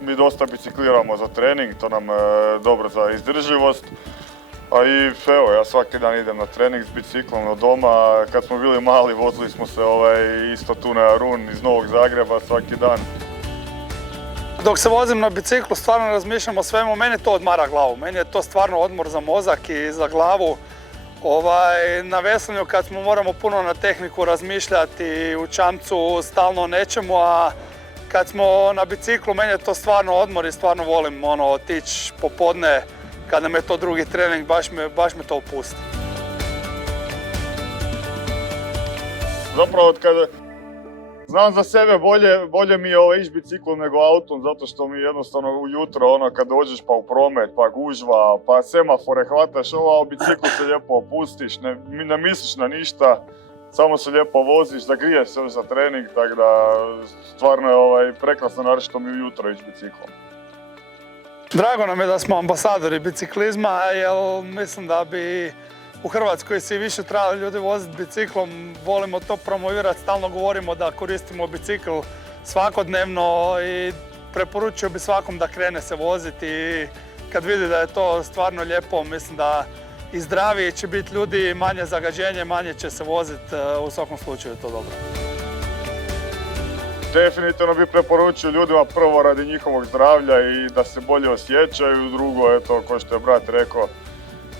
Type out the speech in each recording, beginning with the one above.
mi dosta bicikliramo za trening, to nam je dobro za izdrživost. A i evo, ja svaki dan idem na trening s biciklom od doma. Kad smo bili mali, vozili smo se isto tu na Jarun iz Novog Zagreba svaki dan. Dok se vozim na biciklu stvarno razmišljam o svemu, meni to odmara glavu, meni je to stvarno odmor za mozak i za glavu. Na veslanju kad smo moramo puno na tehniku razmišljati, u čamcu stalno o nečemu, a kad smo na biciklu meni je to stvarno odmor i stvarno volim otići popodne kada me to drugi trening, baš me to opusti. Zapravo kada znam za sebe bolje mi je ići biciklom nego autom, zato što mi jednostavno ujutro kad dođeš pa u promet, pa gužva, pa semafore hvataš, a u biciklu se lijepo opustiš, ne misliš na ništa, samo se lijepo voziš, zagriješ se za trening, tako da stvarno je prekrasno naročito mi ujutro ići biciklom. Drago nam je da smo ambasadori biciklizma, jer mislim da bi u Hrvatskoj se više trebali ljudi voziti biciklom, volimo to promovirati, stalno govorimo da koristimo bicikl svakodnevno i preporučio bi svakom da krene se voziti i kad vidi da je to stvarno lijepo, mislim da i zdraviji će biti ljudi, manje zagađenje, manje će se voziti, u svakom slučaju je to dobro. Definitivno bi preporučio ljudima prvo radi njihovog zdravlja i da se bolje osjećaju, drugo, eto, kao što je brat rekao,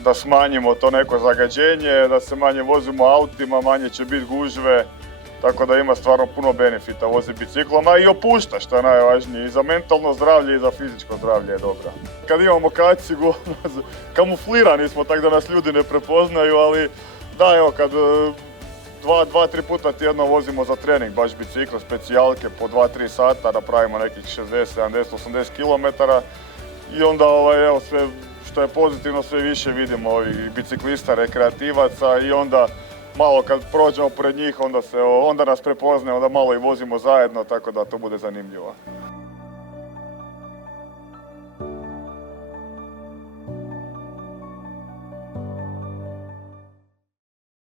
da smanjimo to neko zagađenje, da se manje vozimo autima, manje će biti gužve, tako da ima stvarno puno benefita voziti biciklom, a i opušta, što je najvažnije, i za mentalno zdravlje i za fizičko zdravlje je dobra. Kad imamo kacigu, kamuflirani smo, tako da nas ljudi ne prepoznaju, ali da, evo, kad 2-3 puta tjedno vozimo za trening, baš bicikl, specijalke po 2-3 sata, da pravimo nekih 60, 70, 80 km i onda evo, sve što je pozitivno, sve više vidimo ovih biciklista, rekreativaca i onda malo kad prođemo pred njih, onda nas prepoznaje, onda malo i vozimo zajedno, tako da to bude zanimljivo.